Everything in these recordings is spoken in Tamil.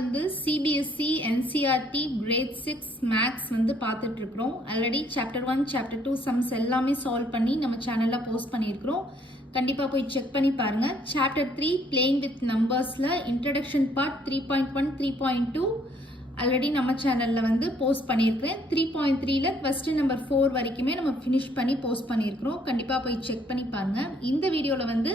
வந்து சிபிஎஸ்சி என்சிஆர்டி கிரேட் 6 மேக்ஸ் வந்து பார்த்துட்டு இருக்கிறோம். ஆல்ரெடி சாப்டர் 1 சாப்டர் 2 சம்ஸ் எல்லாமே சால்வ் பண்ணி நம்ம சேனலில் போஸ்ட் பண்ணியிருக்கிறோம். கண்டிப்பாக போய் செக் பண்ணி பாருங்கள். சாப்டர் 3 பிளேயிங் வித் நம்பர்ஸில் இன்ட்ரடக்ஷன் பார்ட் 3.1 3.2 ஆல்ரெடி நம்ம சேனலில் வந்து போஸ்ட் பண்ணியிருக்கிறேன். 3.3ல கொஸ்டின் நம்பர் 4 வரைக்குமே நம்ம ஃபினிஷ் பண்ணி போஸ்ட் பண்ணியிருக்கிறோம். கண்டிப்பாக போய் செக் பண்ணி பாருங்கள். இந்த வீடியோவில் வந்து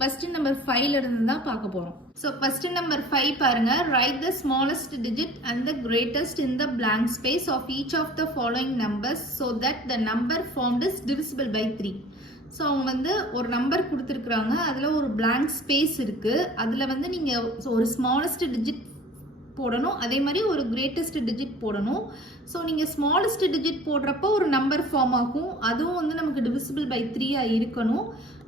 question number 5 இருந்து தான் பார்க்க போறோம். So question number 5 பாருங்க. Write the smallest digit and the greatest in the blank space of each of the following numbers so that the number formed is divisible by 3. So அவங்க வந்து ஒரு நம்பர் கொடுத்துருக்குறாங்க. அதில் ஒரு blank space இருக்கு. அதில் வந்து நீங்கள் ஒரு smallest digit போடணும், அதே மாதிரி ஒரு கிரேட்டஸ்ட் டிஜிட் போடணும். ஸோ நீங்கள் ஸ்மாலஸ்ட் டிஜிட் போடுறப்போ ஒரு நம்பர் ஃபார்ம் ஆகும், அதுவும் வந்து நமக்கு டிவிசிபிள் பை 3 இருக்கணும்.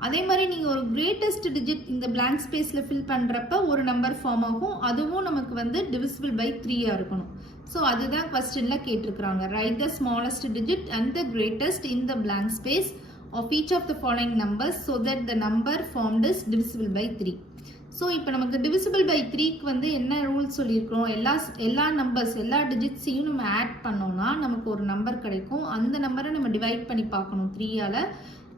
அதே மாதிரி நீங்கள் ஒரு கிரேட்டஸ்ட் டிஜிட் இந்த பிளாங்க் ஸ்பேஸில் ஃபில் பண்ணுறப்ப ஒரு நம்பர் ஃபார்ம் ஆகும், அதுவும் நமக்கு வந்து டிவிசிபிள் பை 3 இருக்கணும். ஸோ அதுதான் கொஸ்டினில் கேட்டிருக்கிறாங்க. Right the smallest digit and the greatest in the blank space of each of the following numbers so that the number formed is divisible by 3. So இப்போ நமக்கு டிவிசிபிள் பை 3க்கு வந்து என்ன ரூல்ஸ் சொல்லியிருக்கிறோம், எல்லா நம்பர்ஸ் எல்லா டிஜிட்ஸையும் நம்ம ஆட் பண்ணோம்னா நமக்கு ஒரு நம்பர் கிடைக்கும். அந்த நம்பரை நம்ம டிவைட் பண்ணி பார்க்கணும்.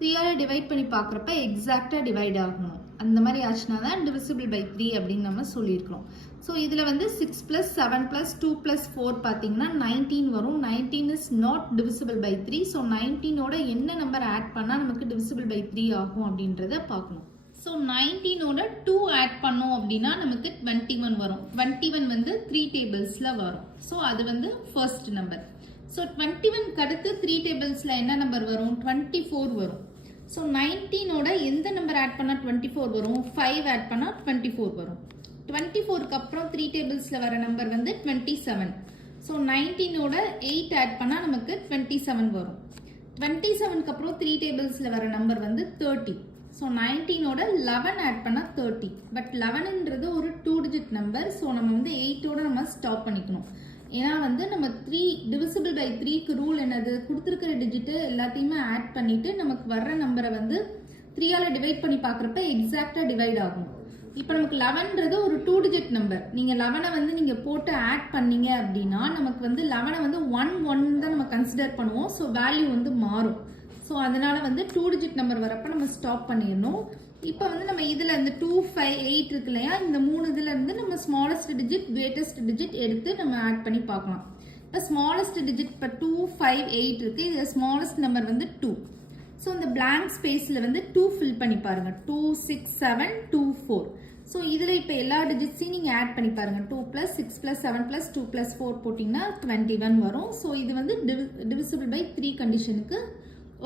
3ஆல் டிவைட் பண்ணி பார்க்குறப்ப எக்ஸாக்டாக டிவைட் ஆகணும். அந்த மாதிரி ஆச்சுன்னா தான் டிவிசிபிள் பை 3 அப்படின்னு நம்ம சொல்லியிருக்கிறோம். ஸோ இதில் வந்து 6 + 7 + 2 + 4 பார்த்தீங்கன்னா 19 வரும். 19 is not divisible by 3. So 19ஓட என்ன நம்பர் ஆட் பண்ணால் நமக்கு டிவிசிபிள் பை 3 ஆகும் அப்படின்றத பார்க்கணும். ஸோ 19ஓட 2 ஆட் பண்ணோம் அப்படின்னா நமக்கு 21 வரும். 21 வந்து 3 டேபிள்ஸில் வரும். ஸோ அது வந்து ஃபர்ஸ்ட் நம்பர். ஸோ 21க்கு அடுத்து 3 டேபிள்ஸில் என்ன நம்பர் வரும், 24 வரும். ஸோ 19ஓட எந்த நம்பர் ஆட் பண்ணால் 24 வரும், 5 ஆட் பண்ணால் 24 வரும். 24க்கு அப்புறம் 3 டேபிள்ஸில் வர நம்பர் வந்து 27. ஸோ 19ஓட 8 ஆட் பண்ணால் நமக்கு 27 வரும். 27க்கு அப்புறம் 3 டேபிள்ஸில் வர நம்பர் வந்து 30. ஸோ 19ஓட 11 ஆட் பண்ணால் 30. பட் 11ன்றது ஒரு 2 டிஜிட் நம்பர். ஸோ நம்ம வந்து 8ஓட நம்ம ஸ்டாப் பண்ணிக்கணும். ஏன்னா வந்து நம்ம 3 டிவிசிபிள் பை 3க்கு ரூல் என்னது, கொடுத்துருக்கிற டிஜிட்டு எல்லாத்தையுமே ஆட் பண்ணிவிட்டு நமக்கு வர்ற நம்பரை வந்து 3ஆல் டிவைட் பண்ணி பார்க்குறப்ப எக்ஸாக்டாக டிவைட் ஆகும். இப்போ நமக்கு 11ன்றது ஒரு 2 டிஜிட் நம்பர். நீங்கள் 11 வந்து நீங்கள் போட்டு ஆட் பண்ணீங்க அப்படின்னா நமக்கு வந்து 11 வந்து 1 தான் நம்ம கன்சிடர் பண்ணுவோம். ஸோ வேல்யூ வந்து மாறும். ஸோ அதனால் வந்து 2 டிஜிட் நம்பர் வரப்போ நம்ம ஸ்டாப் பண்ணிடணும். இப்போ வந்து நம்ம இதில் இந்த 2, 5, 8 இருக்கு இல்லையா, இந்த 3 இதில் இருந்து நம்ம ஸ்மாலஸ்ட் டிஜிட் கிரேட்டஸ்ட் டிஜிட் எடுத்து நம்ம ஆட் பண்ணி பார்க்கலாம். இப்போ ஸ்மாலஸ்ட் டிஜிட் இப்போ 2, 5, 8 இருக்குது. இதில் ஸ்மாலஸ்ட் நம்பர் வந்து 2. ஸோ இந்த பிளாங்க் ஸ்பேஸில் வந்து 2 ஃபில் பண்ணி பாருங்கள். 2, 6, 7, 2, 4. ஸோ இதில் இப்போ எல்லா டிஜிட்ஸையும் நீங்கள் ஆட் பண்ணி பாருங்கள். 2 + 6 + 7 + 2 + 4 போட்டிங்கன்னா 21 வரும். ஸோ இது வந்து டிவிசிபிள் பை 3 கண்டிஷனுக்கு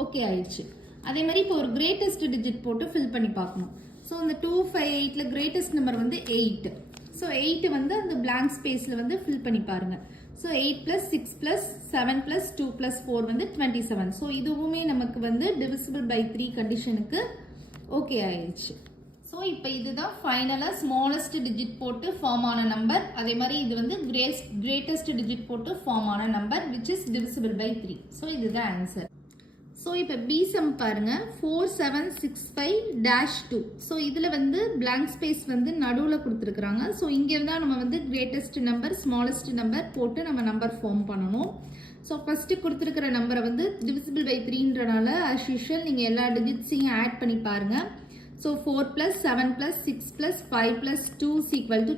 ஓகே ஆயிடுச்சு. அதே மாதிரி இப்போ ஒரு கிரேட்டஸ்ட் டிஜிட் போட்டு ஃபில் பண்ணி பார்க்கணும். ஸோ இந்த 2, 5, 8ல் கிரேட்டஸ்ட் நம்பர் வந்து 8. ஸோ 8 வந்து அந்த பிளாங்க் ஸ்பேஸில் வந்து ஃபில் பண்ணி பாருங்கள். ஸோ 8 + 6 + 7 + 2 + 4 வந்து 27. ஸோ இதுவுமே நமக்கு வந்து டிவிசிபிள் பை 3 கண்டிஷனுக்கு ஓகே ஆயிடுச்சு. ஸோ இப்போ இதுதான் ஃபைனலாக ஸ்மாலஸ்ட் டிஜிட் போட்டு ஃபார்ம் ஆன நம்பர். அதே மாதிரி இது வந்து கிரேட்டஸ்ட் டிஜிட் போட்டு ஃபார்ம் ஆன number which is divisible by 3. So இதுதான் ஆன்சர். ஸோ இப்போ பி சம் பாருங்கள். 4765-2. ஸோ இதில் வந்து பிளாங்க் ஸ்பேஸ் வந்து நடுவில் கொடுத்துருக்குறாங்க. ஸோ இங்கே இருந்தால் நம்ம வந்து கிரேட்டஸ்ட் நம்பர் ஸ்மாலஸ்ட் நம்பர் போட்டு நம்ம நம்பர் ஃபார்ம் பண்ணணும். ஸோ ஃபஸ்ட்டு கொடுத்துருக்கிற நம்பரை வந்து டிவிசிபிள் பை 3ன்றனால ஆஸ் யூஷுவல் நீங்கள் எல்லா டிஜிட்ஸையும் ஆட் பண்ணி பாருங்கள். ஸோ 4 + 7 + 6 + 5 + 2 =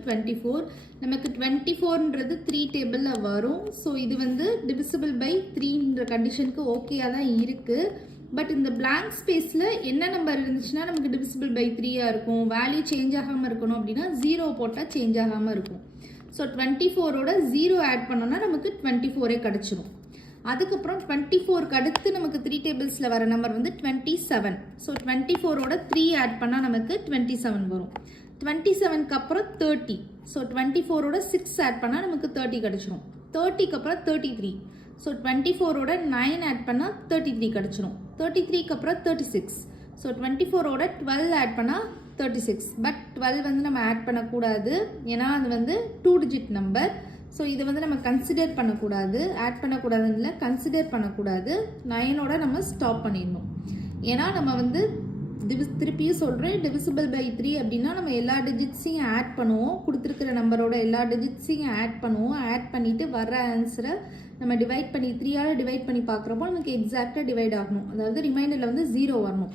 24. நமக்கு 24ன்றது 3 டேபிளில் வரும். ஸோ இது வந்து டிவிசிபிள் பை 3ன்ற கண்டிஷனுக்கு ஓகேயாக தான் இருக்குது. பட் இந்த பிளாங்க் ஸ்பேஸில் என்ன நம்பர் இருந்துச்சுன்னா நமக்கு டிவிசிபிள் பை 3 இருக்கும், வேல்யூ சேஞ்ச் ஆகாமல் இருக்கணும் அப்படின்னா 0 போட்டால் சேஞ்ச் ஆகாமல் இருக்கும். ஸோ 24ஓட 0 ஆட் பண்ணோன்னா நமக்கு 24 கிடச்சிரும். அதுக்கப்புறம் 24க்கு அடுத்து நமக்கு 3 டேபிள்ஸில் வர நம்பர் வந்து 27. ஸோ 24ஓட 3 ஆட் பண்ணால் நமக்கு 27 வரும். 27க்கு அப்புறம் 30. ஸோ 24ஓட 6 ஆட் பண்ணால் நமக்கு 30 கிடச்சிரும். 30க்கு அப்புறம் 33. ஸோ 24ஓட 9 ஆட் பண்ணால் 33 கிடச்சிரும். 33க்கு அப்புறம் 36. ஸோ 24ஓட 12 ஆட் பண்ணால் 36. பட் 12 வந்து நம்ம ஆட் பண்ணக்கூடாது, ஏன்னா அது வந்து 2 டிஜிட் நம்பர். ஸோ இதை வந்து நம்ம கன்சிடர் பண்ணக்கூடாது, ஆட் பண்ணக்கூடாதுன்னு இல்லை, கன்சிடர் பண்ணக்கூடாது. 9ஓட நம்ம ஸ்டாப் பண்ணிடணும். ஏன்னா நம்ம வந்து திருப்பியும் சொல்கிறேன், டிவிசிபிள் பை 3 அப்படின்னா நம்ம எல்லா டிஜிட்ஸையும் ஆட் பண்ணுவோம், கொடுத்துருக்கிற நம்பரோட எல்லா டிஜிட்ஸையும் ஆட் பண்ணுவோம். ஆட் பண்ணிவிட்டு வர்ற ஆன்சரை நம்ம டிவைட் பண்ணி 3ஆல் டிவைட் பண்ணி பார்க்குறப்போ நமக்கு எக்ஸாக்டாக டிவைட் ஆகணும். அதாவது ரிமைண்டரில் வந்து 0 வரணும்.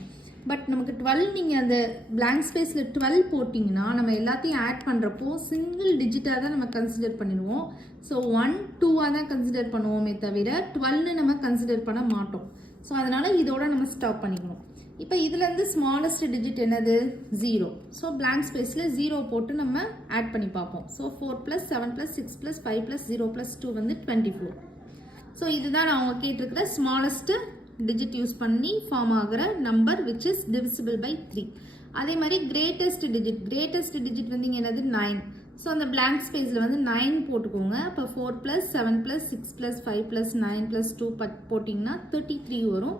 பட் நமக்கு 12 நீங்கள் அந்த பிளாங்க் ஸ்பேஸில் 12 போட்டிங்கன்னா நம்ம எல்லாத்தையும் ஆட் பண்ணுறப்போ சிங்கிள் டிஜிட்டாக தான் நம்ம கன்சிடர் பண்ணிடுவோம். ஸோ 1 2ஆக தான் கன்சிடர் பண்ணுவோமே தவிர 12 நம்ம கன்சிடர் பண்ண மாட்டோம். ஸோ அதனால் இதோட நம்ம ஸ்டாப் பண்ணிக்கணும். இப்போ இதுலேருந்து ஸ்மாலஸ்ட் டிஜிட் என்னது? 0. ஸோ பிளாங்க் ஸ்பேஸில் 0 போட்டு நம்ம ஆட் பண்ணி பார்ப்போம். ஸோ 4 + 7 + 6 + 5 + 0 + 2 வந்து 24. ஸோ இதுதான் நான் அவங்க கேட்டிருக்கிற ஸ்மாலஸ்ட் டிஜிட் யூஸ் பண்ணி ஃபார்ம் ஆகிற number which is divisible by 3. அதே மாதிரி கிரேட்டஸ்ட் டிஜிட் வந்து இங்கே என்னது? 9. ஸோ அந்த பிளாங்க் ஸ்பேஸில் வந்து 9 போட்டுக்கோங்க. இப்போ 4 + 7 + 6 + 5 + 9 + 2 போட்டிங்கன்னா 33 வரும்.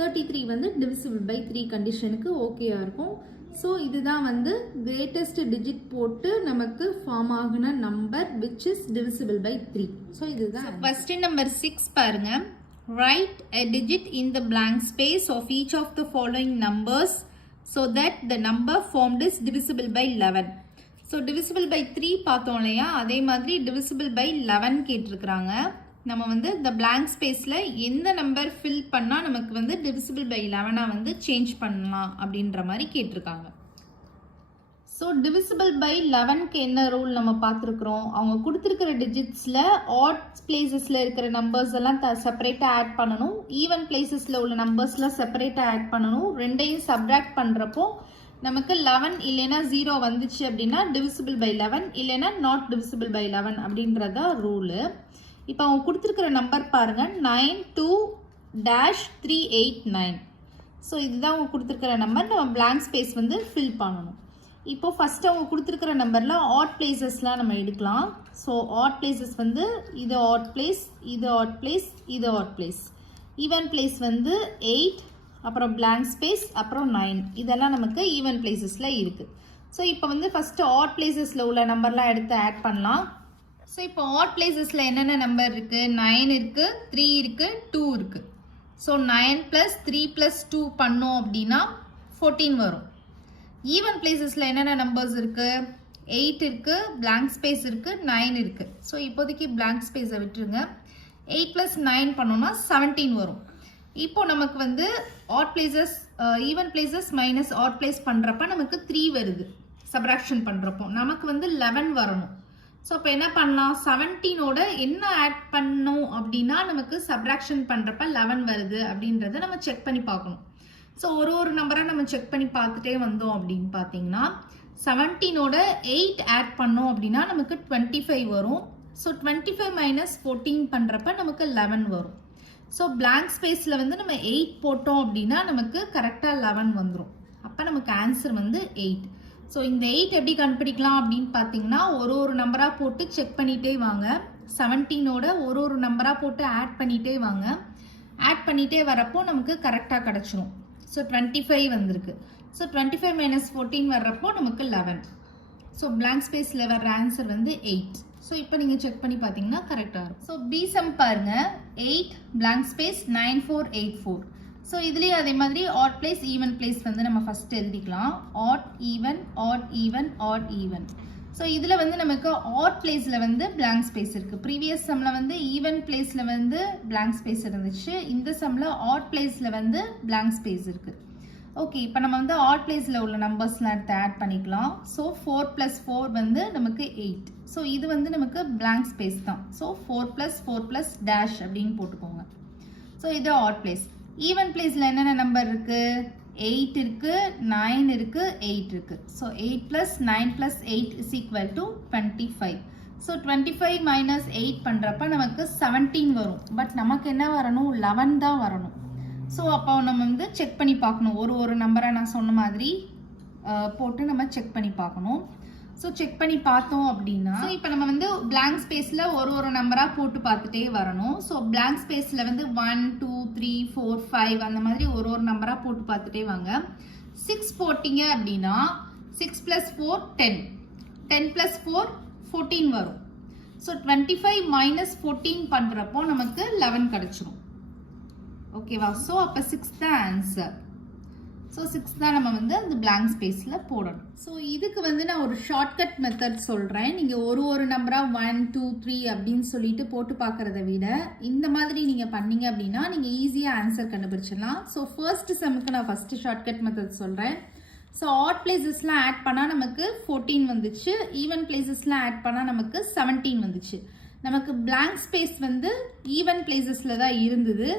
33 வந்து டிவிசிபிள் பை 3 கண்டிஷனுக்கு ஓகேயா இருக்கும். ஸோ இதுதான் வந்து கிரேட்டஸ்ட் டிஜிட் போட்டு நமக்கு ஃபார்ம் ஆகின number which is divisible by 3. So இதுதான் கொஸ்டின் நம்பர் 6 பாருங்க. Write a digit in the blank space of each of the following numbers so that the number formed is divisible by 11. So divisible by 3 பார்த்தோம் இல்லையா, அதே மாதிரி divisible by 11 கேட்டிருக்கிறாங்க. நம்ம வந்து இந்த blank ஸ்பேஸில் எந்த நம்பர் ஃபில் பண்ணால் நமக்கு வந்து divisible by 11 வந்து சேஞ்ச் பண்ணலாம் அப்படின்ற மாதிரி கேட்டிருக்காங்க. ஸோ டிவிசிபிள் பை 11க்கு என்ன ரூல் நம்ம பார்த்துருக்குறோம். அவங்க கொடுத்துருக்கிற டிஜிட்ஸில் ஆட் பிளேசஸில் இருக்கிற நம்பர்ஸ் எல்லாம் செப்பரேட்டாக ஆட் பண்ணணும், ஈவன் பிளேசஸில் உள்ள நம்பர்ஸ்லாம் செப்பரேட்டாக ஆட் பண்ணணும். ரெண்டையும் சப்ராக்ட் பண்ணுறப்போ நமக்கு 11 இல்லைன்னா 0 வந்துச்சு அப்படின்னா டிவிசிபிள் பை 11, இல்லைன்னா நாட் டிவிசிபிள் பை 11 அப்படின்றத ரூலு. இப்போ அவங்க கொடுத்துருக்கிற நம்பர் பாருங்கள், 92-389. ஸோ இதுதான் அவங்க கொடுத்துருக்கிற நம்பர். நம்ம பிளாங்க் ஸ்பேஸ் வந்து ஃபில் பண்ணணும். இப்போ ஃபர்ஸ்ட் அவங்க கொடுத்துருக்கிற நம்பரில் ஆட் பிளேசஸ்லாம் நம்ம எடுக்கலாம். ஸோ ஆட் பிளேசஸ் வந்து இது ஆட் பிளேஸ், இது ஆட் பிளேஸ், இது ஆட் பிளேஸ். ஈவன் பிளேஸ் வந்து 8, அப்புறம் பிளாங்க் ஸ்பேஸ், அப்புறம் 9. இதெல்லாம் நமக்கு ஈவன் பிளேசஸில் இருக்குது. ஸோ இப்போ வந்து ஃபஸ்ட்டு ஆட் பிளேசஸில் உள்ள நம்பர்லாம் எடுத்து ஆட் பண்ணலாம். ஸோ இப்போ ஆட் பிளேசஸில் என்னென்ன நம்பர் இருக்குது? 9 இருக்குது, 3 இருக்குது, 2 இருக்குது. ஸோ 9 + 3 + 2 பண்ணோம் அப்படின்னா 14 வரும். ஈவன் பிளேசஸில் என்னென்ன நம்பர்ஸ் இருக்குது? 8 இருக்குது, பிளாங்க் ஸ்பேஸ் இருக்குது, 9 இருக்குது. ஸோ இப்போதைக்கு பிளாங்க் ஸ்பேஸை விட்டுருங்க. 8 + 9 பண்ணோம்னா 17 வரும். இப்போ நமக்கு வந்து odd places, even places minus odd place பண்ணுறப்ப நமக்கு 3 வருது. சப்ராக்ஷன் பண்ணுறப்போ நமக்கு வந்து 11 வரணும். ஸோ இப்போ என்ன பண்ணலாம்? 17ஓட என்ன ஆட் பண்ணோம் அப்படின்னா நமக்கு சப்ராக்ஷன் பண்ணுறப்ப 11 வருது அப்படின்றத நம்ம செக் பண்ணி பார்க்கணும். ஸோ ஒரு நம்பராக நம்ம செக் பண்ணி பார்த்துட்டே வந்தோம் அப்படின்னு பார்த்தீங்கன்னா 17ஓட 8 ஆட் பண்ணோம் அப்படின்னா நமக்கு 25 வரும். ஸோ 25 - 14 பண்ணுறப்ப நமக்கு 11 வரும். ஸோ பிளாங்க் ஸ்பேஸில் வந்து நம்ம 8 போட்டோம் அப்படின்னா நமக்கு கரெக்டாக 11 வந்துடும். அப்போ நமக்கு ஆன்சர் வந்து 8. ஸோ இந்த 8 எப்படி கண்டுபிடிக்கலாம் அப்படின்னு பார்த்தீங்கன்னா ஒரு நம்பராக போட்டு செக் பண்ணிகிட்டே வாங்க. 17ஓட ஒரு நம்பராக போட்டு ஆட் பண்ணிகிட்டே வாங்க. ஆட் பண்ணிகிட்டே வரப்போ நமக்கு கரெக்டாக கிடச்சிரும். ஸோ 25 வந்திருக்கு. ஸோ 25 - 14 வர்றப்போ நமக்கு 11. ஸோ பிளாங்க் ஸ்பேஸில் வர்ற ஆன்சர் வந்து 8. ஸோ இப்போ நீங்கள் செக் பண்ணி பார்த்தீங்கன்னா கரெக்டாக இருக்கும். ஸோ பி சம் பாருங்க, 8 பிளாங்க் ஸ்பேஸ் 9484. ஸோ இதுலேயும் அதே மாதிரி ஆட் பிளேஸ், ஈவன் பிளேஸ் வந்து நம்ம ஃபர்ஸ்ட் எழுதிக்கலாம். Odd even, odd even, odd even. So இதில் வந்து நமக்கு ஆட் பிளேஸில் வந்து பிளாங்க் ஸ்பேஸ் இருக்குது. ப்ரீவியஸ் சம்மில் வந்து ஈவன் பிளேஸில் வந்து பிளாங்க் ஸ்பேஸ் இருந்துச்சு. இந்த சம்மில் ஆட் பிளேஸில் வந்து பிளாங்க் ஸ்பேஸ் இருக்குது. ஓகே, இப்போ நம்ம வந்து ஆட் பிளேஸில் உள்ள நம்பர்ஸ்லாம் எடுத்து ஆட் பண்ணிக்கலாம். ஸோ 4 + 4 வந்து நமக்கு 8. ஸோ இது வந்து நமக்கு பிளாங்க் ஸ்பேஸ் தான். ஸோ 4 + 4 + டேஷ் அப்படின்னு போட்டுக்கோங்க. ஸோ இது ஆட் பிளேஸ். ஈவன் பிளேஸில் என்னென்ன நம்பர் இருக்குது? 8 இருக்குது, 9 இருக்குது, 8 இருக்குது. ஸோ 8 + 9 + 8 = 25. ஸோ 25 - 8 பண்ணுறப்ப நமக்கு 17 வரும். பட் நமக்கு என்ன வரணும்? 11 தான் வரணும். ஸோ அப்போ நம்ம வந்து செக் பண்ணி பார்க்கணும். ஒரு நம்பரை நான் சொன்ன மாதிரி போட்டு நம்ம செக் பண்ணி பார்க்கணும். ஸோ செக் பண்ணி பார்த்தோம் அப்படின்னா இப்போ நம்ம வந்து பிளாங்க் ஸ்பேஸில் ஒரு நம்பராக போட்டு பார்த்துட்டே வரணும். ஸோ பிளாங்க் ஸ்பேஸில் வந்து 1 2 3 4 5 அந்த மாதிரி ஒரு நம்பராக போட்டு பார்த்துட்டே வாங்க. 6 போட்டிங்க அப்படின்னா 6 + 4 10, 10 + 4 14 வரும். ஸோ 25 - 14 பண்ணுறப்போ நமக்கு 11 கிடச்சிரும். ஓகேவா? ஸோ அப்போ 6 தான் ஆன்சர். ஸோ ஸோ 6 தான் நம்ம வந்து அந்த blank ஸ்பேஸில் போடணும். ஸோ இதுக்கு வந்து நான் ஒரு ஷார்ட்கட் மெத்தட் சொல்கிறேன். நீங்கள் ஒரு நம்பராக 1 2 3 அப்படின்னு சொல்லிட்டு போட்டு பார்க்குறத விட இந்த மாதிரி நீங்கள் பண்ணீங்க அப்படின்னா நீங்கள் ஈஸியாக ஆன்சர் கண்டுபிடிச்சிடலாம். ஸோ ஃபர்ஸ்ட் செம்முக்கு நான் ஃபஸ்ட்டு ஷார்ட்கட் மெத்தட் சொல்கிறேன். ஸோ ஆட் பிளேசஸ்லாம் ஆட் பண்ணால் நமக்கு 14 வந்துச்சு, ஈவன் பிளேசஸ்லாம் ஆட் பண்ணால் நமக்கு 17 வந்துச்சு. நமக்கு blank ஸ்பேஸ் வந்து ஈவன் பிளேசஸில் தான் இருந்தது.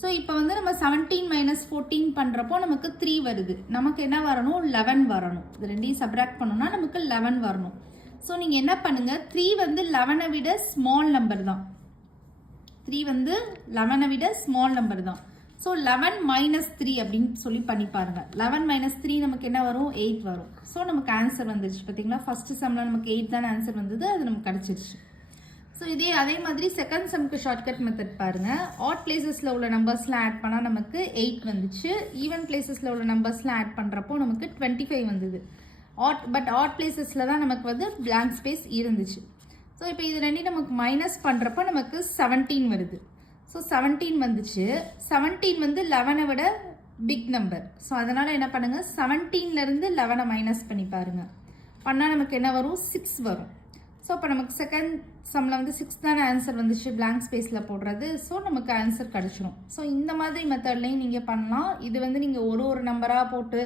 ஸோ இப்போ வந்து நம்ம 17 மைனஸ் 14 பண்ணுறப்போ நமக்கு 3 வருது. நமக்கு என்ன வரணும், 11 வரணும். இது ரெண்டையும் சப்ராக்ட் பண்ணோம்னா நமக்கு 11 வரணும். ஸோ நீங்கள் என்ன பண்ணுங்கள், 3 வந்து 11 விட ஸ்மால் நம்பர் தான். 3 வந்து 11 விட ஸ்மால் நம்பர் தான். ஸோ 11 மைனஸ் 3 அப்படின்னு சொல்லி பண்ணி பாருங்கள். 11 மைனஸ் 3 நமக்கு என்ன வரும், 8 வரும். ஸோ நமக்கு ஆன்சர் வந்துருச்சு. பார்த்தீங்களா, ஃபஸ்ட்டு சம்மில் நமக்கு 8 தானே ஆன்சர் வந்தது, அது நமக்கு கிடச்சிருச்சு. ஸோ அதே மாதிரி செகண்ட் சம்க்கு ஷார்ட்கட் மெத்தட் பாருங்கள். ஆட் பிளேசஸில் உள்ள நம்பர்ஸ்லாம் ஆட் பண்ணால் நமக்கு 8 வந்துச்சு. ஈவன் பிளேசஸில் உள்ள நம்பர்ஸ்லாம் ஆட் பண்ணுறப்போ நமக்கு 25 வந்தது. ஆட் பிளேசஸில் தான் நமக்கு வந்து blank ஸ்பேஸ் இருந்துச்சு. ஸோ இப்போ இது ரெண்டையும் நமக்கு மைனஸ் பண்ணுறப்போ நமக்கு 17 வருது. ஸோ 17 வந்துச்சு. 17 வந்து 11 விட பிக் நம்பர். ஸோ அதனால் என்ன பண்ணுங்கள், 17லேருந்து 11 மைனஸ் பண்ணி பாருங்கள். பண்ணால் நமக்கு என்ன வரும், 6 வரும். ஸோ அப்போ நமக்கு செகண்ட் சம்மில் வந்து 6 தானே ஆன்சர் வந்துச்சு blank ஸ்பேஸில் போடுறது. ஸோ நமக்கு ஆன்சர் கிடச்சிடும். ஸோ இந்த மாதிரி மெத்தட்லையும் நீங்கள் பண்ணலாம். இது வந்து நீங்கள் ஒரு நம்பராக போட்டு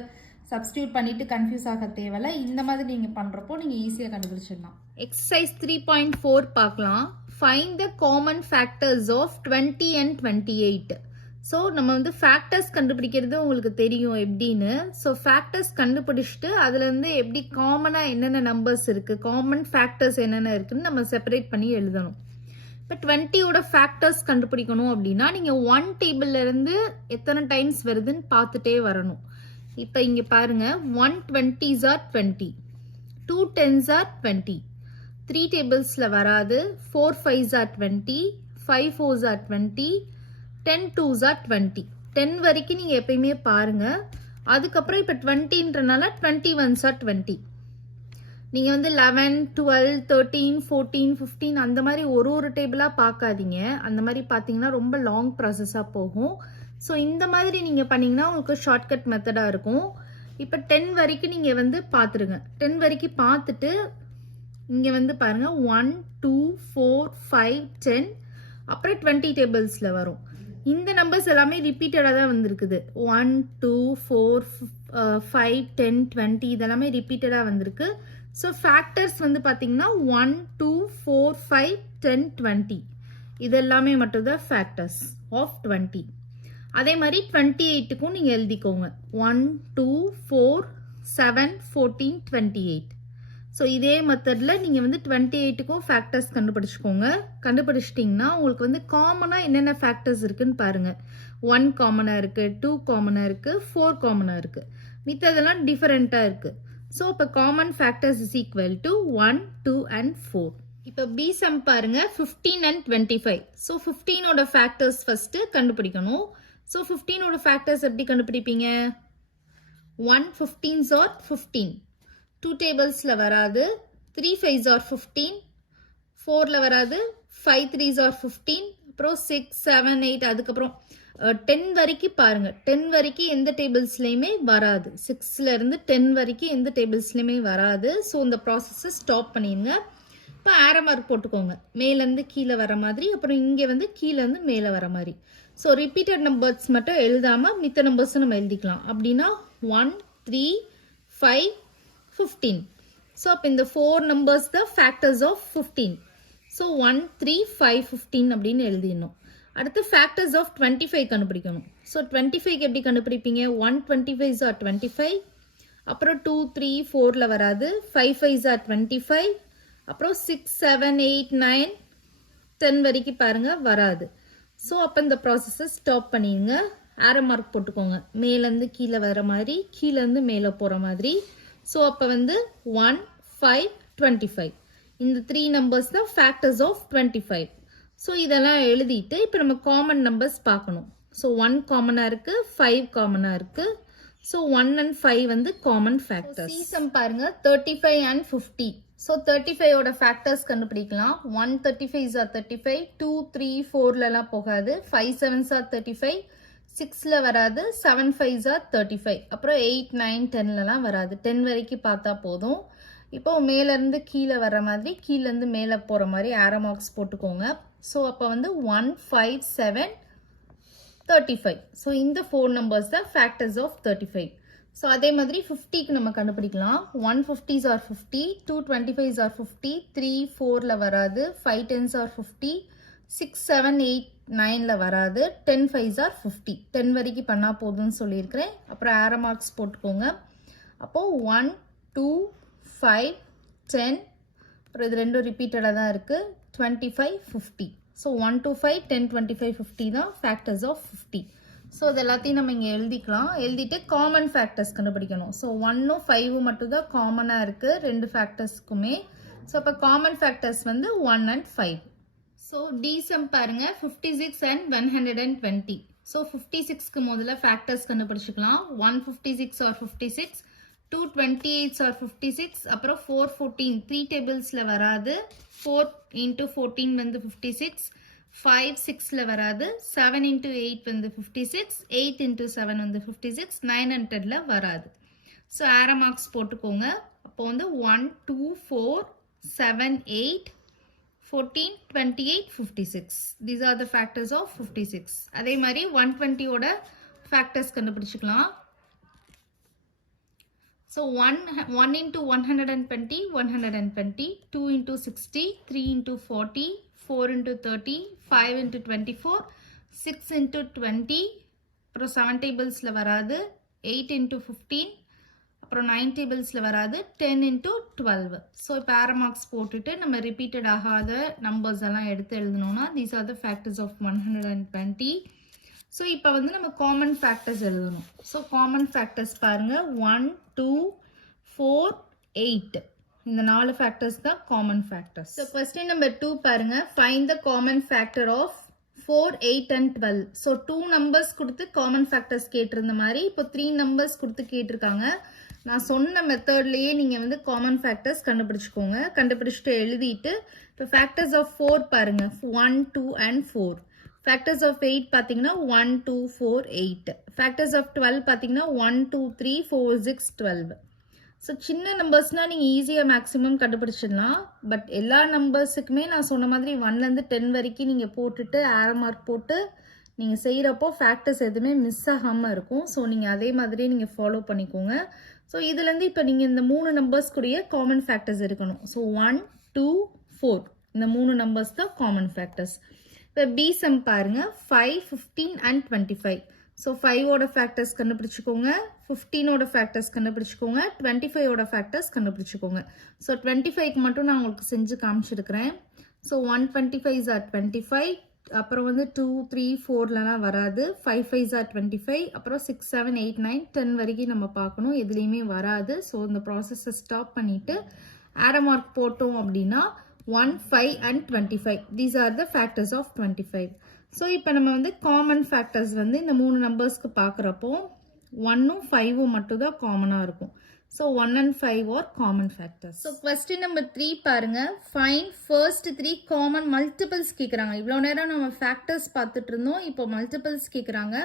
சப்ஸ்டியூட் பண்ணிவிட்டு கன்ஃபியூஸ் ஆக தேவையில்லை. இந்த மாதிரி நீங்கள் பண்ணுறப்போ நீங்கள் ஈஸியாக கண்டுபிடிச்சிடலாம். எக்ஸசைஸ் 3.4 பார்க்கலாம். Find the common factors of 20 and 28. So நம்ம வந்து ஃபேக்டர்ஸ் கண்டுபிடிக்கிறது உங்களுக்கு தெரியும் எப்படின்னு. ஸோ ஃபேக்டர்ஸ் கண்டுபிடிச்சிட்டு அதுலேருந்து எப்படி காமனாக என்னென்ன நம்பர்ஸ் இருக்குது, காமன் ஃபேக்டர்ஸ் என்னென்ன இருக்குதுன்னு நம்ம செப்பரேட் பண்ணி எழுதணும். இப்போ 20யோட ஃபேக்டர்ஸ் கண்டுபிடிக்கணும் அப்படின்னா நீங்கள் 1 டேபிள்லேருந்து எத்தனை டைம்ஸ் வருதுன்னு பார்த்துட்டே வரணும். இப்போ இங்கே பாருங்கள், 1 20s are 20, 2 10s are 20, 3 டேபிள்ஸில் வராது, 4 5s are 20, 5 4s are 20, 10 2s are 20. 10 வரைக்கும் நீங்கள் எப்பயுமே பாருங்கள். அதுக்கப்புறம் இப்போ 20ன்றனால 21s are 20. நீங்கள் வந்து 11 12 13 14 15 அந்த மாதிரி ஒரு டேபிளாக பார்க்காதீங்க. அந்த மாதிரி பார்த்தீங்கன்னா ரொம்ப லாங் ப்ராசஸாக போகும். ஸோ இந்த மாதிரி நீங்கள் பண்ணிங்கன்னா உங்களுக்கு ஷார்ட்கட் மெத்தடாக இருக்கும். இப்போ 10 வரைக்கும் நீங்கள் வந்து பார்த்துருங்க. 10 வரைக்கும் பார்த்துட்டு இங்கே வந்து பாருங்கள், 1 2 4 5 10, அப்புறம் 20 டேபிள்ஸில் வரும். இந்த நம்பர்ஸ் எல்லாமே ரிப்பீட்டடாக தான் வந்திருக்குது. 1 2 4 5 10 20 இதெல்லாமே ரிப்பீட்டடாக வந்திருக்கு. ஸோ ஃபேக்டர்ஸ் வந்து பார்த்தீங்கன்னா 1 2 4 5 10 20 இது எல்லாமே மட்டும்தான் ஃபேக்டர்ஸ் ஆஃப் 20. அதே மாதிரி 28க்கும் நீங்கள் எழுதிக்கோங்க, 1 2 4 7 14 28. ஸோ இதே மெத்தடில் நீங்கள் வந்து 28க்கும் ஃபேக்டர்ஸ் கண்டுபிடிச்சிக்கோங்க. கண்டுபிடிச்சிட்டிங்கன்னா உங்களுக்கு வந்து காமனாக என்னென்ன ஃபேக்டர்ஸ் இருக்குதுன்னு பாருங்கள். 1 காமனாக இருக்குது, 2 காமனாக இருக்குது, 4 காமனாக இருக்குது, மித்ததெல்லாம் டிஃபரெண்ட்டாக இருக்குது. ஸோ இப்போ common factors is equal to 1 2 and 4. இப்போ பி சம் பாருங்கள், 15 and 25. ஸோ 15ஓட ஃபேக்டர்ஸ் ஃபஸ்ட்டு கண்டுபிடிக்கணும். ஸோ 15ஓட ஃபேக்டர்ஸ் எப்படி கண்டுபிடிப்பீங்க, 1 15s are 15, 2 டேபிள்ஸில் வராது, 3 5s are 15, 4ல் வராது, 5 3s are 15, அப்புறம் 6 7 8 அதுக்கப்புறம் 10 வரைக்கும் பாருங்கள். 10 வரைக்கும் எந்த டேபிள்ஸ்லேயுமே வராது. 6லேருந்து 10 வரைக்கும் எந்த டேபிள்ஸ்லேயுமே வராது. ஸோ இந்த ப்ராசஸை ஸ்டாப் பண்ணிடுங்க. இப்போ ஆரோ மார்க் போட்டுக்கோங்க, மேலேருந்து கீழே வர மாதிரி, அப்புறம் இங்கே வந்து கீழேருந்து மேலே வர மாதிரி. ஸோ ரிப்பீட்டட் நம்பர்ஸ் மட்டும் எழுதாமல் மித்த நம்பர்ஸும் நம்ம எழுதிக்கலாம். அப்படின்னா 1 3 5 15. ஸோ அப்போ இந்த 4 நம்பர்ஸ் தான் ஃபேக்டர்ஸ் ஆஃப் 15. ஸோ 1 3 5 15 அப்படின்னு எழுதிடணும். அடுத்து ஃபேக்டர்ஸ் ஆஃப் 25 கண்டுபிடிக்கணும். ஸோ 25க்கு எப்படி கண்டுபிடிப்பீங்க, 1 25s are 25, அப்புறம் 2 3 4ல் வராது, 5 5s are 25, அப்புறம் 6 7 8 9 10 வரைக்கும் பாருங்கள் வராது. ஸோ அப்போ இந்த ப்ராசஸை ஸ்டாப் பண்ணிடுங்க. ஆரோ மார்க் போட்டுக்கோங்க, மேலேருந்து கீழே வர மாதிரி, கீழேருந்து மேலே போகிற மாதிரி. ஸோ அப்போ வந்து 1 5 25 இந்த 3 நம்பர்ஸ் தான் ஃபேக்டர்ஸ் ஆஃப் 25. ஸோ இதெல்லாம் எழுதிட்டு இப்போ நம்ம காமன் நம்பர்ஸ் பார்க்கணும். ஸோ 1 காமனாக இருக்குது, 5 காமனாக இருக்குது. ஸோ 1 and 5 வந்து காமன் ஃபேக்டர்ஸ். சி சம் பாருங்கள், 35 and 50. ஸோ 35ஓட ஃபேக்டர்ஸ் கண்டுபிடிக்கலாம். 1 35s are 35, 2 3 4லலாம் போகாது, 5 7s are 35, 6ல் வராது, 7 5s are 35. அப்புறம் 8 9 10லலாம் வராது, 10 வரைக்கும் பார்த்தா போதும். இப்போ மேலேருந்து கீழே வர மாதிரி, கீழேருந்து மேலே போகிற மாதிரி ஆரோ மார்க்ஸ் போட்டுக்கோங்க. ஸோ அப்போ வந்து 1 5 7 35. ஸோ இந்த 4 நம்பர்ஸ் தான் ஃபேக்டர்ஸ் ஆஃப் 35. ஸோ அதே மாதிரி 50க்கு நம்ம கண்டுபிடிக்கலாம். 1 50s are 50, 2 25s are 50, 3 4ல் வராது, 5 10s are 50, 6 7 8 9ல் வராது, 10 5s are 50. 10 வரைக்கும் பண்ணால் போதும்னு சொல்லியிருக்கிறேன். அப்புறம் ஆரோ மார்க்ஸ் போட்டுக்கோங்க. அப்போது 1 2 5 10, அப்புறம் இது ரெண்டும் ரிப்பீட்டடாக தான் இருக்குது, 25 50. ஸோ 1 2 5 10 25 50 தான் ஃபேக்டர்ஸ் ஆஃப் 50. ஸோ இது எல்லாத்தையும் நம்ம இங்கே எழுதிக்கலாம். எழுதிட்டு காமன் ஃபேக்டர்ஸ் கண்டுபிடிக்கணும். ஸோ 1ம் 5ம் மட்டும் தான் காமனாக இருக்குது ரெண்டு ஃபேக்டர்ஸ்க்குமே. ஸோ அப்போ காமன் ஃபேக்டர்ஸ் வந்து 1 and 5. ஸோ டிசம் பாருங்க, 56 and 120. ஸோ 56க்கு முதல்ல ஃபேக்டர்ஸ் கண்டுபிடிச்சிக்கலாம். 156 or 56, 228 or 56, அப்புறம் 414 3 டேபிள்ஸில் வராது, 4 into 14 வந்து 56, 5 6ல் வராது, 7 into 8 வந்து 56, 8 into 7 வந்து 56, 9 and 10ல் வராது. ஸோ ஆரோ மார்க்ஸ் போட்டுக்கோங்க. அப்போ வந்து 1 2 4 7 8 14 28 56. These are the factors of 56. அதே மாதிரி 120ஓட ஃபேக்டர்ஸ் கண்டுபிடிச்சிக்கலாம். So 1 into 120 120, 2 into 60, 3 into 40, 4 into 30, 5 into 24, 6 into 20, அப்புறம் 7 டேபிள்ஸில் வராது, 8 into 15, அப்புறம் 9 டேபிள்ஸில் வராது, 10 into 12. ஸோ இப்போ ஆரோ மார்க்ஸ் போட்டுட்டு நம்ம ரிப்பீட்டட் ஆகாத நம்பர்ஸ் எல்லாம் எடுத்து எழுதணும்னா these are the factors of 120. So இப்போ வந்து நம்ம காமன் ஃபேக்டர்ஸ் எழுதணும். ஸோ காமன் ஃபேக்டர்ஸ் பாருங்கள், 1 2 4 8. இந்த 4 ஃபேக்டர்ஸ் தான் common factors. So question number 2 பாருங்க, find the common factor of 4 8 and 12. So 2 numbers கொடுத்து காமன் ஃபேக்டர்ஸ் கேட்டிருந்த மாதிரி இப்போ 3 நம்பர்ஸ் கொடுத்து கேட்டிருக்காங்க. நான் சொன்ன மெத்தட்லேயே நீங்கள் வந்து காமன் ஃபேக்டர்ஸ் கண்டுபிடிச்சிக்கோங்க. கண்டுபிடிச்சிட்டு எழுதிட்டு இப்போ ஃபேக்டர்ஸ் ஆஃப் 4 பாருங்க, 1 2 and 4. ஃபேக்டர்ஸ் ஆஃப் 8 பார்த்தீங்கன்னா 1 2 4 8. ஃபேக்டர்ஸ் ஆஃப் 12 பார்த்தீங்கன்னா 1 2 3 4 6 12. ஸோ சின்ன நம்பர்ஸ்னால் நீங்கள் ஈஸியாக மேக்ஸிமம் கண்டுபிடிச்சிடலாம். பட் எல்லா நம்பர்ஸுக்குமே நான் சொன்ன மாதிரி 1லேருந்து 10 வரைக்கும் நீங்கள் போட்டுட்டு ஆரோ மார்க் போட்டு நீங்கள் செய்கிறப்போ ஃபேக்டர்ஸ் எதுவுமே மிஸ் ஆகாமல் இருக்கும். ஸோ நீங்கள் அதே மாதிரி நீங்கள் ஃபாலோ பண்ணிக்கோங்க. ஸோ இதுலேருந்து இப்போ நீங்கள் இந்த 3 நம்பர்ஸ் கூடிய காமன் ஃபேக்டர்ஸ் இருக்கணும். ஸோ 1 2 4 இந்த 3 நம்பர்ஸ் தான் காமன் ஃபேக்டர்ஸ். இப்போ பி சம் பாருங்கள், 5 15 and 25. ஸோ 5ஓட ஃபேக்டர்ஸ் கண்டுபிடிச்சிக்கோங்க, 15ஓட ஃபேக்டர்ஸ் கண்டுபிடிச்சிக்கோங்க, 25ஓட ஃபேக்டர்ஸ் கண்டுபிடிச்சிக்கோங்க. ஸோ 25க்கு மட்டும் நான் உங்களுக்கு செஞ்சு காமிச்சிருக்கிறேன். ஸோ 125s are 25, அப்புறம் வந்து 2 3 4லலாம் வராது, 5 5s are 25, அப்புறம் 6 7 8 9 10 வரைக்கும் நம்ம பார்க்கணும், எதுலேயுமே வராது. ஸோ இந்த ப்ராசஸை ஸ்டாப் பண்ணிவிட்டு ஆரோ மார்க் போட்டோம் அப்படின்னா 1 5 and 25. These are the factors of 25. So இப்போ நம்ம வந்து காமன் ஃபேக்டர்ஸ் வந்து இந்த 3 நம்பர்ஸ்க்கு பார்க்குறப்போ 1ம் 5ம் மட்டும் தான் காமனாக இருக்கும். So 1 and 5 are common factors. So question number 3 பாருங்க, ஃபைண்ட் ஃபர்ஸ்ட் 3 காமன் மல்டிபிள்ஸ் கேட்குறாங்க. இவ்வளோ நேரம் நம்ம ஃபேக்டர்ஸ் பார்த்துட்டு இருந்தோம், இப்போ மல்டிபிள்ஸ் கேட்குறாங்க.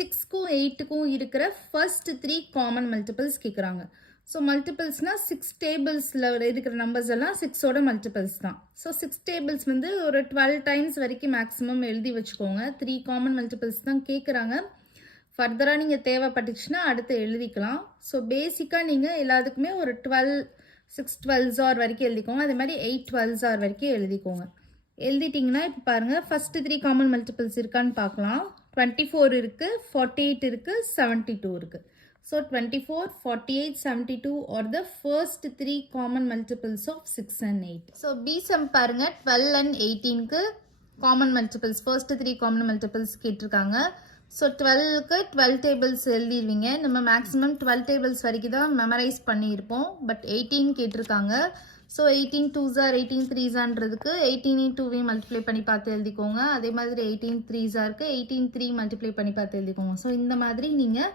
6க்கும் 8க்கும் இருக்கிற ஃபர்ஸ்ட் 3 காமன் மல்டிபிள்ஸ் கேட்குறாங்க. ஸோ மல்டிபிள்ஸ்னால் 6 டேபிள்ஸில் இருக்கிற நம்பர்ஸ் எல்லாம் 6ஓட மல்டிபிள்ஸ் தான். ஸோ 6 டேபிள்ஸ் வந்து ஒரு 12 டைம்ஸ் வரைக்கும் மேக்ஸிமம் எழுதி வச்சுக்கோங்க. 3 காமன் மல்டிபிள்ஸ் தான் கேட்குறாங்க. ஃபர்தராக நீங்கள் தேவைப்பட்டுச்சுன்னா அடுத்து எழுதிக்கலாம். ஸோ பேசிக்காக நீங்கள் எல்லாத்துக்குமே ஒரு 6 12s ஆர் வரைக்கும் எழுதிக்கோங்க. அதே மாதிரி 8 12s ஆர் வரைக்கும் எழுதிக்கோங்க. எழுதிட்டிங்கன்னா இப்போ பாருங்கள், ஃபஸ்ட்டு 3 காமன் மல்டிபிள்ஸ் இருக்கான்னு பார்க்கலாம். 24 இருக்குது, 48 இருக்குது, 72 இருக்குது. So 24, 48, 72 are the first 3 common multiples of 6 and 8. So B sum பாருங்க, 12 and 18க்கு common multiples, first 3 common multiples கேட்டிருக்காங்க. ஸோ 12க்கு 12 டேபிள்ஸ் எழுதிடுவீங்க. நம்ம மேக்ஸிமம் 12 டேபிள்ஸ் வரைக்கும் தான் மெமரைஸ் பண்ணியிருப்போம். பட் 18 கேட்டிருக்காங்க. ஸோ 18 2s are 18 3s ஆன்றதுக்கு 18 2வையும் மல்டிப்ளை பண்ணி பார்த்து எழுதிக்கோங்க. அதே மாதிரி 18 3s ஆருக்கு 18 3 மல்டிப்ளை பண்ணி பார்த்து எழுதிக்கோங்க. ஸோ இந்த மாதிரி நீங்கள்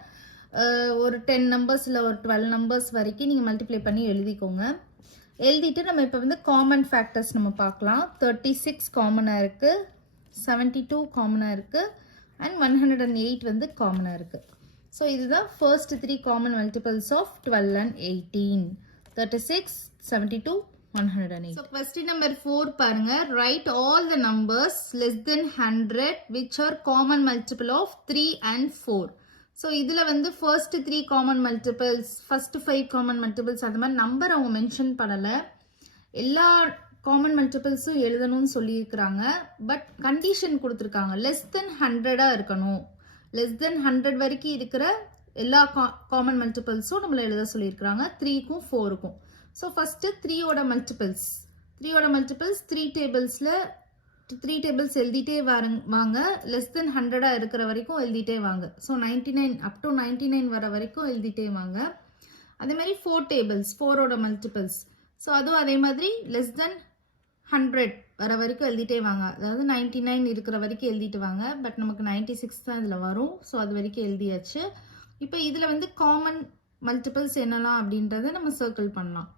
ஒரு 10 நம்பர்ஸ் இல்லை ஒரு 12 நம்பர்ஸ் வரைக்கும் நீங்கள் மல்டிப்ளை பண்ணி எழுதிக்கோங்க. எழுதிட்டு நம்ம இப்போ வந்து காமன் ஃபேக்டர்ஸ் நம்ம பார்க்கலாம். 36 காமனாக இருக்குது, 72 காமனாக இருக்குது, அண்ட் 108 வந்து காமனாக இருக்குது. ஸோ இதுதான் first 3 common multiples of 12 and 18. 36, 72, 108. So question number 4 பாருங்க. Write all the numbers less than 100 which are common multiple of 3 and 4. So இதில் வந்து first 3 common multiples, first 5 common multiples அந்த மாதிரி நம்பர் அவங்க மென்ஷன் பண்ணலை. எல்லா காமன் மல்டிபிள்ஸும் எழுதணும்னு சொல்லியிருக்கிறாங்க. பட் கண்டிஷன் கொடுத்துருக்காங்க, லெஸ் தென் 100 இருக்கணும். லெஸ் தென் 100 வரைக்கும் இருக்கிற எல்லா காமன் மல்டிபிள்ஸும் நம்மளை எழுத சொல்லியிருக்கிறாங்க, 3க்கும் 4க்கும். ஸோ ஃபஸ்ட்டு 3யோட மல்டிபிள்ஸ் 3 டேபிள்ஸில் 3 டேபிள்ஸ் எழுதிட்டே வாங்க. லெஸ் தென் 100 இருக்கிற வரைக்கும் எழுதிட்டே வாங்க. ஸோ 99 அப் டு 99 வர வரைக்கும் எழுதிட்டே வாங்க. அதே மாதிரி 4 டேபிள்ஸ் 4ஓட மல்டிபிள்ஸ். ஸோ அதுவும் அதே மாதிரி லெஸ் தென் 100 வர வரைக்கும் எழுதிட்டே வாங்க. அதாவது 99 இருக்கிற வரைக்கும் எழுதிட்டு வாங்க. பட் நமக்கு 96 தான் இதில் வரும். ஸோ அது வரைக்கும் எழுதியாச்சு. இப்போ இதில் வந்து காமன் மல்டிபிள்ஸ் என்னலாம் அப்படின்றத நம்ம சர்க்கிள் பண்ணலாம்.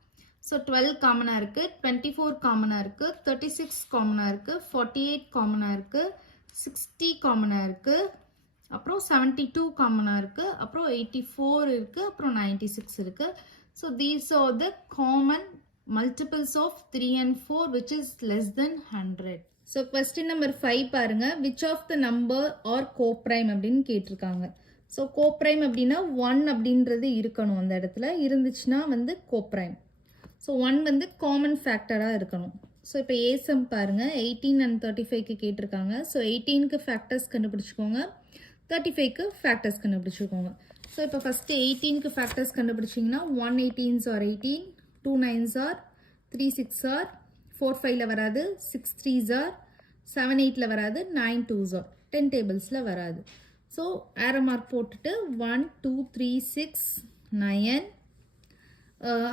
ஸோ 12 காமனாக இருக்குது, 24 காமனாக இருக்குது, 36 காமனாக இருக்குது, 48 காமனாக இருக்குது, 60 காமனாக இருக்குது, அப்புறம் 72 காமனாக இருக்குது, அப்புறம் 84 இருக்குது, அப்புறம் 96 இருக்குது. So these are the common multiples of 3 and 4 which is less than 100. So question number 5 பாருங்க. which of the number or coprime அப்படின்னு கேட்டிருக்காங்க. ஸோ கோப்ரைம் அப்படின்னா 1 அப்படின்றது இருக்கணும், அந்த இடத்துல இருந்துச்சுன்னா வந்து கோப்ரைம். ஸோ 1 வந்து காமன் ஃபேக்டராக இருக்கணும். ஸோ இப்போ ஏசம் பாருங்கள், 18 and 35க்கு கேட்டிருக்காங்க. ஸோ 18க்கு ஃபேக்டர்ஸ் கண்டுபிடிச்சிக்கோங்க, 35க்கு ஃபேக்டர்ஸ் கண்டுபிடிச்சிக்கோங்க. ஸோ இப்போ ஃபஸ்ட்டு 18க்கு ஃபேக்டர்ஸ் கண்டுபிடிச்சிங்கன்னா 1 18s are 18, 2 9s are, 3 6 are, 4 5ல வராது, 6 3s are, 7 8ல வராது, 9 2s are, 10 டேபிள்ஸில் வராது. ஸோ ஆரோ மார்க் போட்டுட்டு 1 2 3 6 9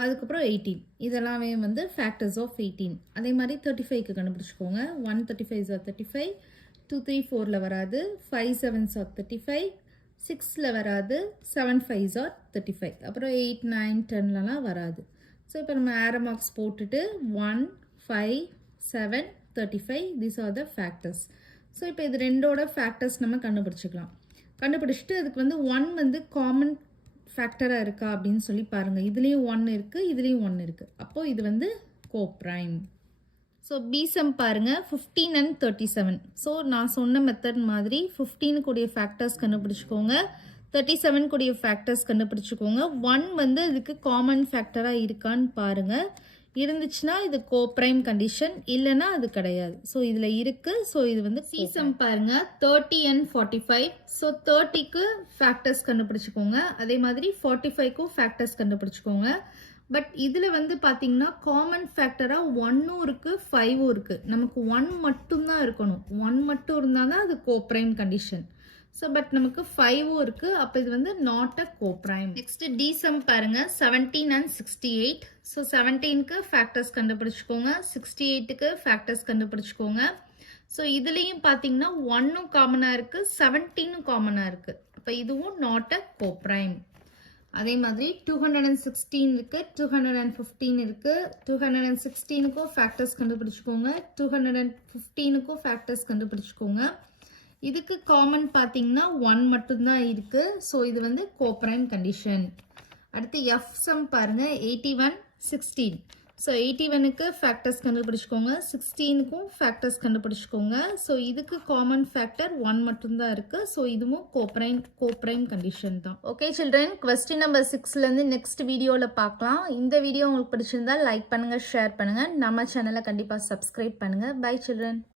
அதுக்கப்புறம் 18 இதெல்லாமே வந்து ஃபேக்டர்ஸ் ஆஃப் 18. அதே மாதிரி 35க்கு கண்டுபிடிச்சிக்கோங்க. 1 35s are 35, 2 3 4ல வராது, 5 7s are 35, 6ல வராது, 7 5s are 35, அப்புறம் 8 9 10லலாம் வராது. ஸோ இப்போ நம்ம ஆரோ மார்க்ஸ் போட்டுட்டு 1 5 7 35 these are the factors. So இப்போ இது ரெண்டோட ஃபேக்டர்ஸ் நம்ம கண்டுபிடிச்சிக்கலாம். கண்டுபிடிச்சிட்டு அதுக்கு வந்து 1 வந்து காமன் ஃபேக்டராக இருக்கா அப்படின்னு சொல்லி பாருங்கள். இதுலேயும் 1 இருக்குது, இதுலேயும் 1 இருக்குது. அப்போது இது வந்து கோப்ரைம். ஸோ பிசம் பாருங்கள், 15 and 37. ஸோ நான் சொன்ன மெத்தட் மாதிரி 15 கூடிய ஃபேக்டர்ஸ் கண்டுபிடிச்சிக்கோங்க, 37 கூடிய ஃபேக்டர்ஸ் கண்டுபிடிச்சிக்கோங்க. 1 வந்து இதுக்கு காமன் ஃபேக்டராக இருக்கான்னு பாருங்கள். இருந்துச்சுன்னா இது கோப்ரைம் கண்டிஷன், இல்லைன்னா அது கிடையாது. ஸோ இதில் இருக்குது. ஸோ இது வந்து சீசம் பாருங்க, 30 and 45. ஸோ 30க்கு ஃபேக்டர்ஸ் கண்டுபிடிச்சிக்கோங்க, அதே மாதிரி 45க்கும் ஃபேக்டர்ஸ் கண்டுபிடிச்சிக்கோங்க. பட் இதில் வந்து பார்த்தீங்கன்னா காமன் ஃபேக்டராக 1ம் இருக்குது 5ம் இருக்குது. நமக்கு 1 மட்டும்தான் இருக்கணும். 1 மட்டும் இருந்தால் தான் அது கோப்ரைம் கண்டிஷன். ஸோ பட் நமக்கு 5ம் இருக்குது, அப்போ இது வந்து not a coprime. Next d sum பாருங்க, 17 and 68. ஸோ 17க்கு ஃபேக்டர்ஸ் கண்டுபிடிச்சிக்கோங்க, 68க்கு ஃபேக்டர்ஸ் கண்டுபிடிச்சிக்கோங்க. ஸோ இதுலேயும் பார்த்தீங்கன்னா 1ம் காமனாக இருக்குது, 17ம் காமனாக இருக்குது. அப்போ இதுவும் நாட் அ கோப்ரைம். அதே மாதிரி 216 இருக்குது, 215 இருக்குது. 216க்கும் ஃபேக்டர்ஸ் கண்டுபிடிச்சிக்கோங்க, 215க்கும் ஃபேக்டர்ஸ் கண்டுபிடிச்சிக்கோங்க. இதுக்கு காமன் பார்த்தீங்கன்னா 1 மட்டும்தான் இருக்குது. ஸோ இது வந்து கோப்ரைம் கண்டிஷன். அடுத்து எஃப் சம் பாருங்கள், 81 16. ஸோ 81க்கு ஃபேக்டர்ஸ் கண்டுபிடிச்சிக்கோங்க, 16க்கும் ஃபேக்டர்ஸ் கண்டுபிடிச்சிக்கோங்க. ஸோ இதுக்கு காமன் ஃபேக்டர் 1 மட்டும்தான் இருக்குது. ஸோ இதுவும் கோப்ரைம் கண்டிஷன் தான். ஓகே சில்ட்ரன், கொஸ்டின் நம்பர் 6லேருந்து நெக்ஸ்ட் வீடியோவில் பார்க்கலாம். இந்த வீடியோ உங்களுக்கு பிடிச்சிருந்தா லைக் பண்ணுங்கள், ஷேர் பண்ணுங்கள். நம்ம சேனலை கண்டிப்பாக சப்ஸ்கிரைப் பண்ணுங்கள். Bye children.